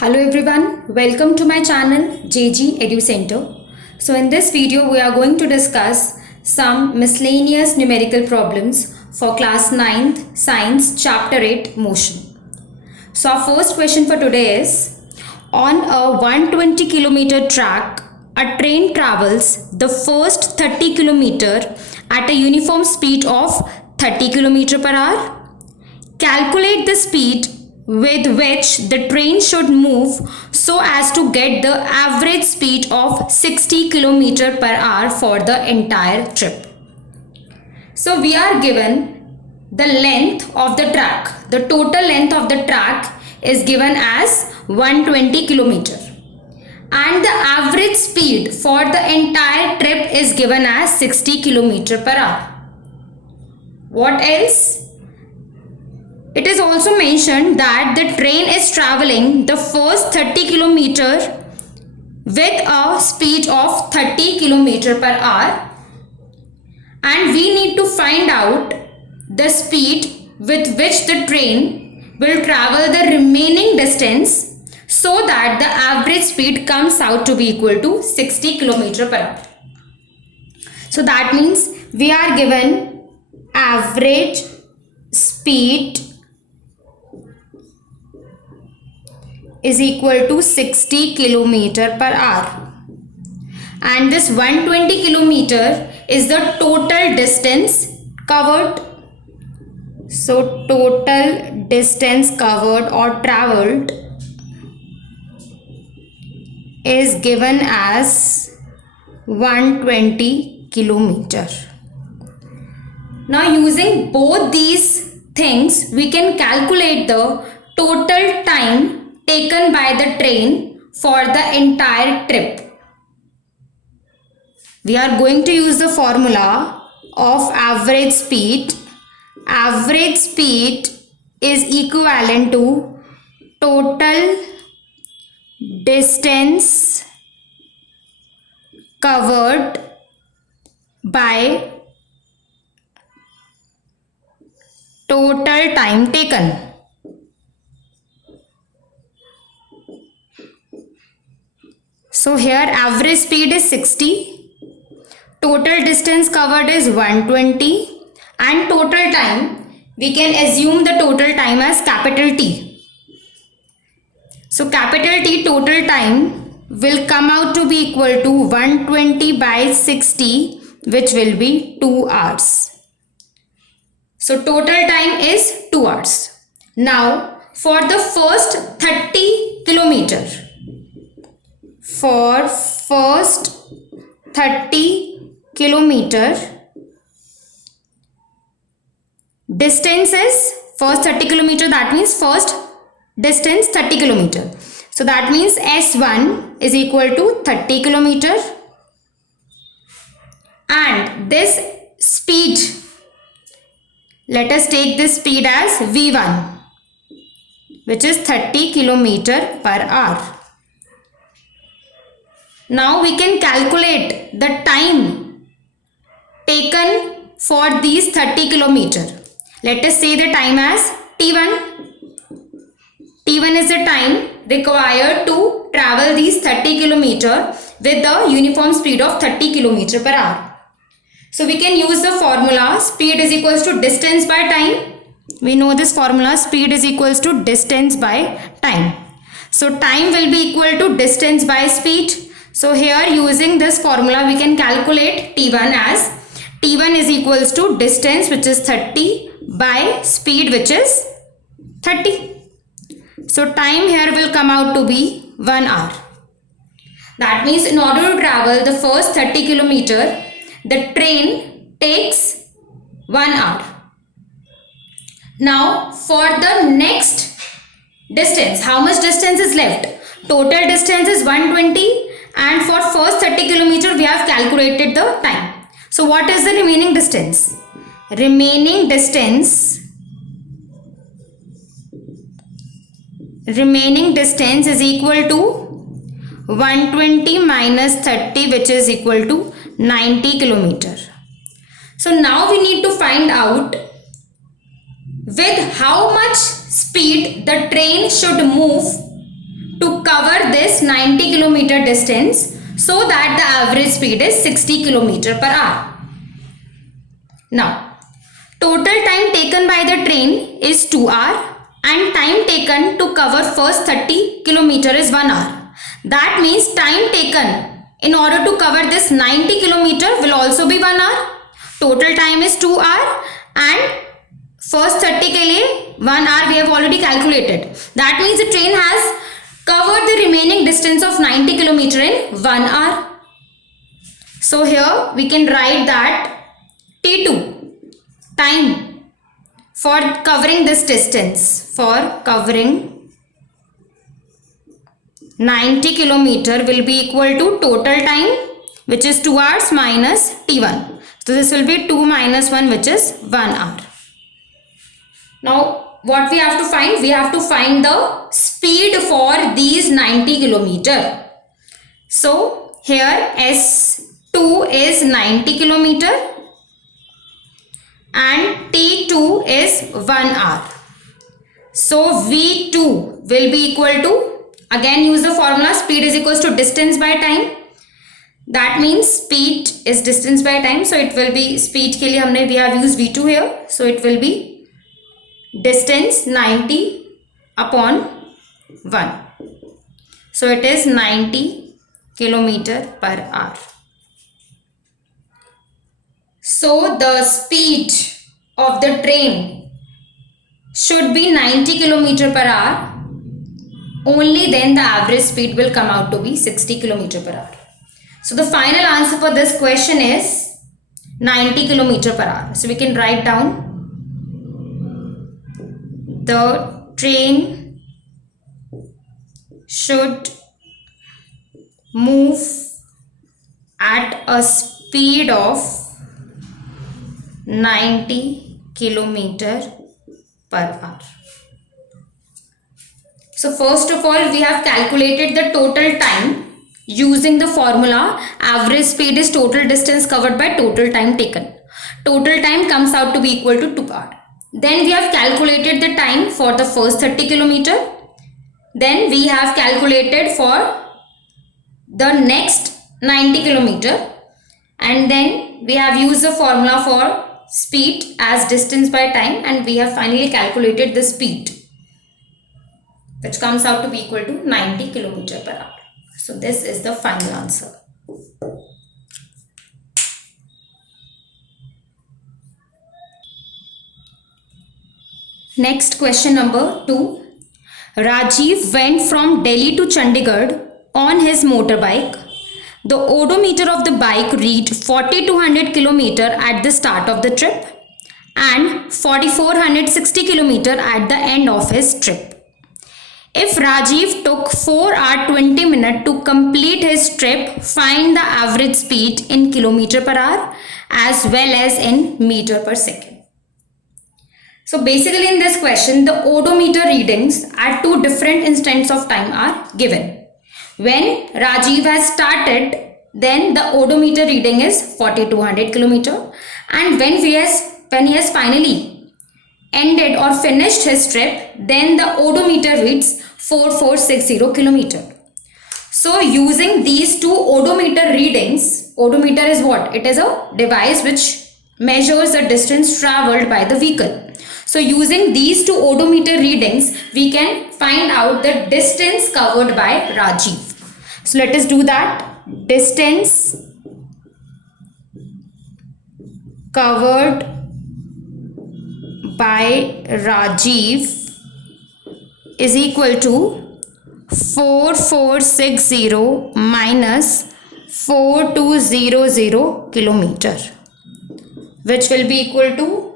Hello everyone, welcome to my channel JG Edu Center. So in this video we are going to discuss some miscellaneous numerical problems for class 9th science chapter 8 motion. So our first question for today is, on a 120 kilometer track, a train travels the first 30 kilometer at a uniform speed of 30 kilometer per hour. Calculate the speed with which the train should move so as to get the average speed of 60 km per hour for the entire trip. So we are given the length of the track. The total length of the track is given as 120 km. And the average speed for the entire trip is given as 60 km per hour. What else? It is also mentioned that the train is traveling the first 30 km with a speed of 30 km per hour, and we need to find out the speed with which the train will travel the remaining distance so that the average speed comes out to be equal to 60 km per hour. So that means we are given average speed is equal to 60 km per hour, and this 120 km is the total distance covered. So total distance covered or traveled is given as 120 km. Now using both these things we can calculate the total time taken by the train for the entire trip. We are going to use the formula of average speed. Average speed is equivalent to total distance covered by total time taken. So here average speed is 60, total distance covered is 120, and total time, we can assume the total time as capital T. So capital T, total time, will come out to be equal to 120 by 60, which will be 2 hours. So total time is 2 hours. Now for the first 30 kilometer, for first 30 kilometer, distance is first 30 kilometer, that means first distance 30 kilometer. So that means S1 is equal to 30 kilometer, and this speed, let us take this speed as V1, which is 30 kilometer per hour. Now we can calculate the time taken for these 30 km. Let us say the time as T1. T1 is the time required to travel these 30 km with the uniform speed of 30 km per hour. So we can use the formula speed is equals to distance by time. We know this formula, speed is equals to distance by time. So time will be equal to distance by speed. So here using this formula we can calculate T1 as T1 is equals to distance, which is 30, by speed, which is 30. So time here will come out to be 1 hour. That means in order to travel the first 30 kilometer, the train takes 1 hour. Now for the next distance, how much distance is left? Total distance is 120. And for first 30 kilometer we have calculated the time. So what is the remaining distance? Remaining distance is equal to 120 minus 30, which is equal to 90 kilometer. So now we need to find out with how much speed the train should move to cover this 90 kilometer distance so that the average speed is 60 kilometer per hour. Now, total time taken by the train is 2 hours and time taken to cover first 30 kilometer is 1 hour. That means time taken in order to cover this 90 kilometer will also be 1 hour. Total time is 2 hours and first 30 के लिए 1 hour we have already calculated. That means the train has covered the remaining distance of 90 kilometer in 1 hour. So here we can write that T2 time for covering this distance, for covering 90 kilometer will be equal to total time, which is 2 hours minus T1. So this will be 2 minus 1, which is 1 hour. Now what we have to find? We have to find the speed for these 90 kilometer. So here S2 is 90 kilometer and T2 is 1 hour. So V2 will be equal to, again use the formula, speed is equals to distance by time. That means speed is distance by time. So it will be, speed के लिए we have used V2 here. So it will be distance 90 upon 1. So it is 90 kilometer per hour. So the speed of the train should be 90 kilometer per hour. Only then the average speed will come out to be 60 kilometer per hour. So the final answer for this question is 90 kilometer per hour. So we can write down the train should move at a speed of 90 kilometer per hour. So first of all, we have calculated the total time using the formula average speed is total distance covered by total time taken. Total time comes out to be equal to 2 hours. Then we have calculated the time for the first 30 kilometer. Then we have calculated for the next 90 kilometer. And then we have used the formula for speed as distance by time. And we have finally calculated the speed, which comes out to be equal to 90 kilometer per hour. So this is the final answer. Next question number 2. Rajiv went from Delhi to Chandigarh on his motorbike. The odometer of the bike read 4200 km at the start of the trip and 4460 km at the end of his trip. If Rajiv took 4 hours 20 minutes to complete his trip, find the average speed in kilometer per hour as well as in meter per second. So basically in this question, the odometer readings at 2 different instants of time are given. When Rajiv has started, then the odometer reading is 4200 km, and when he has finally ended or finished his trip, then the odometer reads 4460 km. So using these two odometer readings, odometer is what? It is a device which measures the distance traveled by the vehicle. So using these two odometer readings, we can find out the distance covered by Rajiv. So let us do that. Distance covered by Rajiv is equal to 4460 minus 4200 kilometer, which will be equal to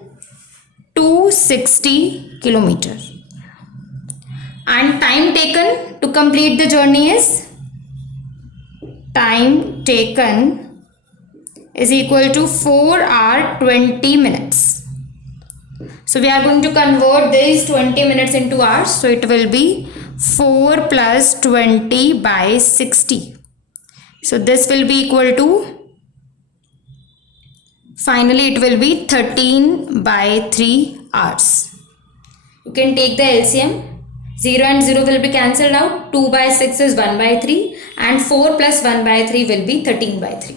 260 kilometer. And time taken to complete the journey is, time taken is equal to 4 hours 20 minutes. So we are going to convert these 20 minutes into hours. So it will be 4 plus 20 by 60. So this will be equal to, finally it will be 13 by 3 hours. You can take the LCM. 0 and 0 will be cancelled out. 2 by 6 is 1 by 3 and 4 plus 1 by 3 will be 13 by 3.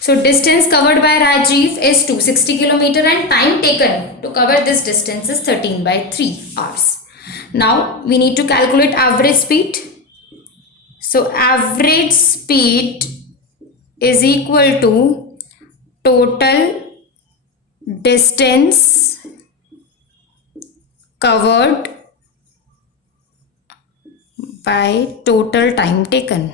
So distance covered by Rajiv is 260 km and time taken to cover this distance is 13 by 3 hours. Now we need to calculate average speed. So average speed is equal to total distance covered by total time taken.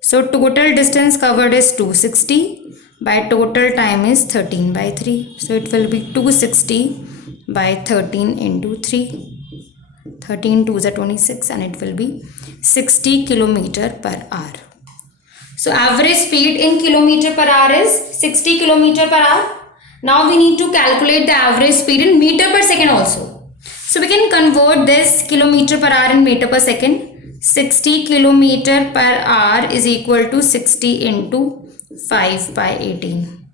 So total distance covered is 260 by total time is 13 by 3. So it will be 260 by 13 into 3. 13 2s are 26 and it will be 60 km per hour. So average speed in kilometer per hour is 60 km per hour. Now we need to calculate the average speed in meter per second also. So we can convert this kilometer per hour in meter per second. 60 km per hour is equal to 60 into 5 by 18.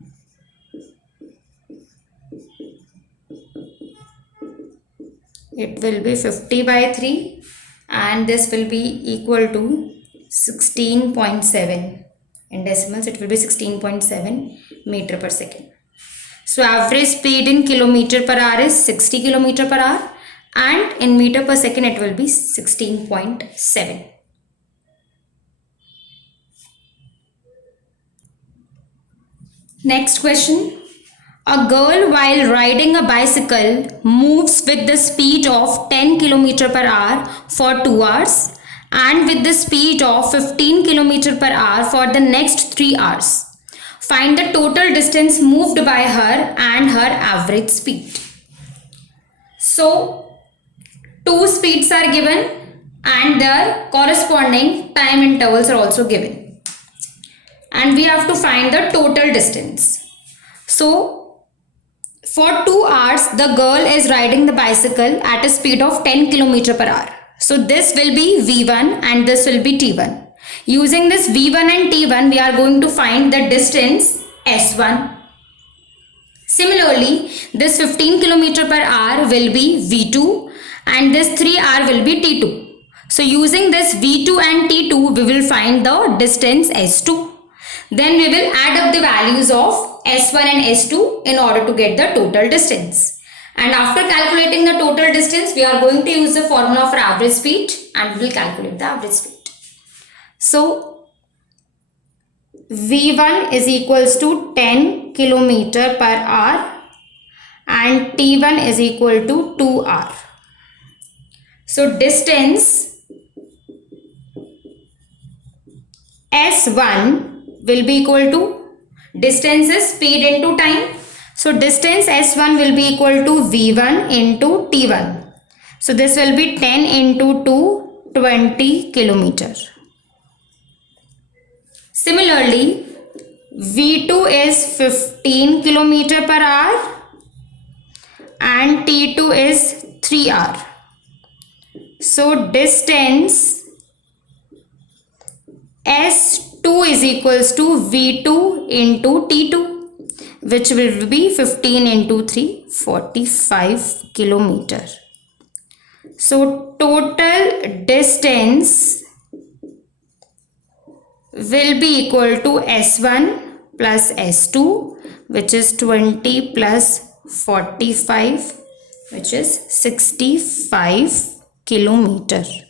It will be 50 by 3 and this will be equal to 16.7. In decimals it will be 16.7 meter per second. So average speed in kilometer per hour is 60 km per hour and in meter per second it will be 16.7. Next question. A girl while riding a bicycle moves with the speed of 10 km per hour for 2 hours and with the speed of 15 km per hour for the next 3 hours. Find the total distance moved by her and her average speed. So, two speeds are given and their corresponding time intervals are also given. And we have to find the total distance. So, for 2 hours, the girl is riding the bicycle at a speed of 10 km per hour. So, this will be V1 and this will be T1. Using this V1 and T1, we are going to find the distance S1. Similarly, this 15 km per hour will be V2 and this 3 hour will be T2. So, using this V2 and T2, we will find the distance S2. Then we will add up the values of S1 and S2 in order to get the total distance. And after calculating the total distance, we are going to use the formula for average speed and we will calculate the average speed. So, V1 is equals to 10 km per hour and T1 is equal to 2 hour. So, distance S1 will be equal to, distance is speed into time. So, distance S1 will be equal to V1 into T1. So, this will be 10 into 2, 20 km. Similarly, V2 is 15 km per hour and T2 is 3 hour. So, distance S2 is equals to V2 into T2, which will be 15 into 3, 45 km. So, total distance will be equal to S1 plus S2, which is 20 plus 45, which is 65 km.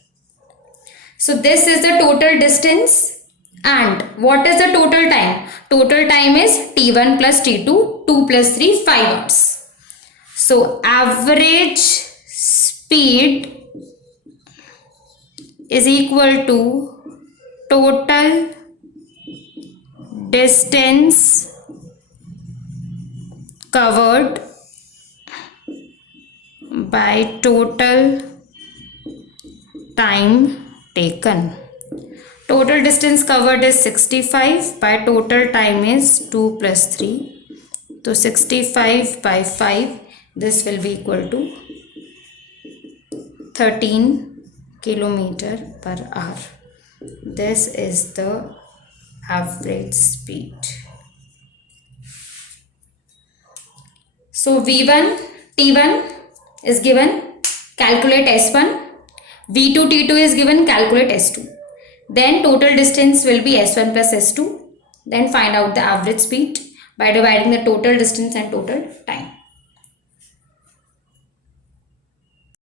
So this is the total distance. And what is the total time? Total time is T1 plus T2, 2 plus 3, 5 hours. So average speed is equal to total distance covered by total time taken. Total distance covered is 65 by total time is 2 plus 3. So 65 by 5, this will be equal to 13 km per hour. This is the average speed. So V1 T1 is given, calculate S1. V2 T2 is given, calculate S2. Then total distance will be S1 plus S2. Then find out the average speed by dividing the total distance and total time.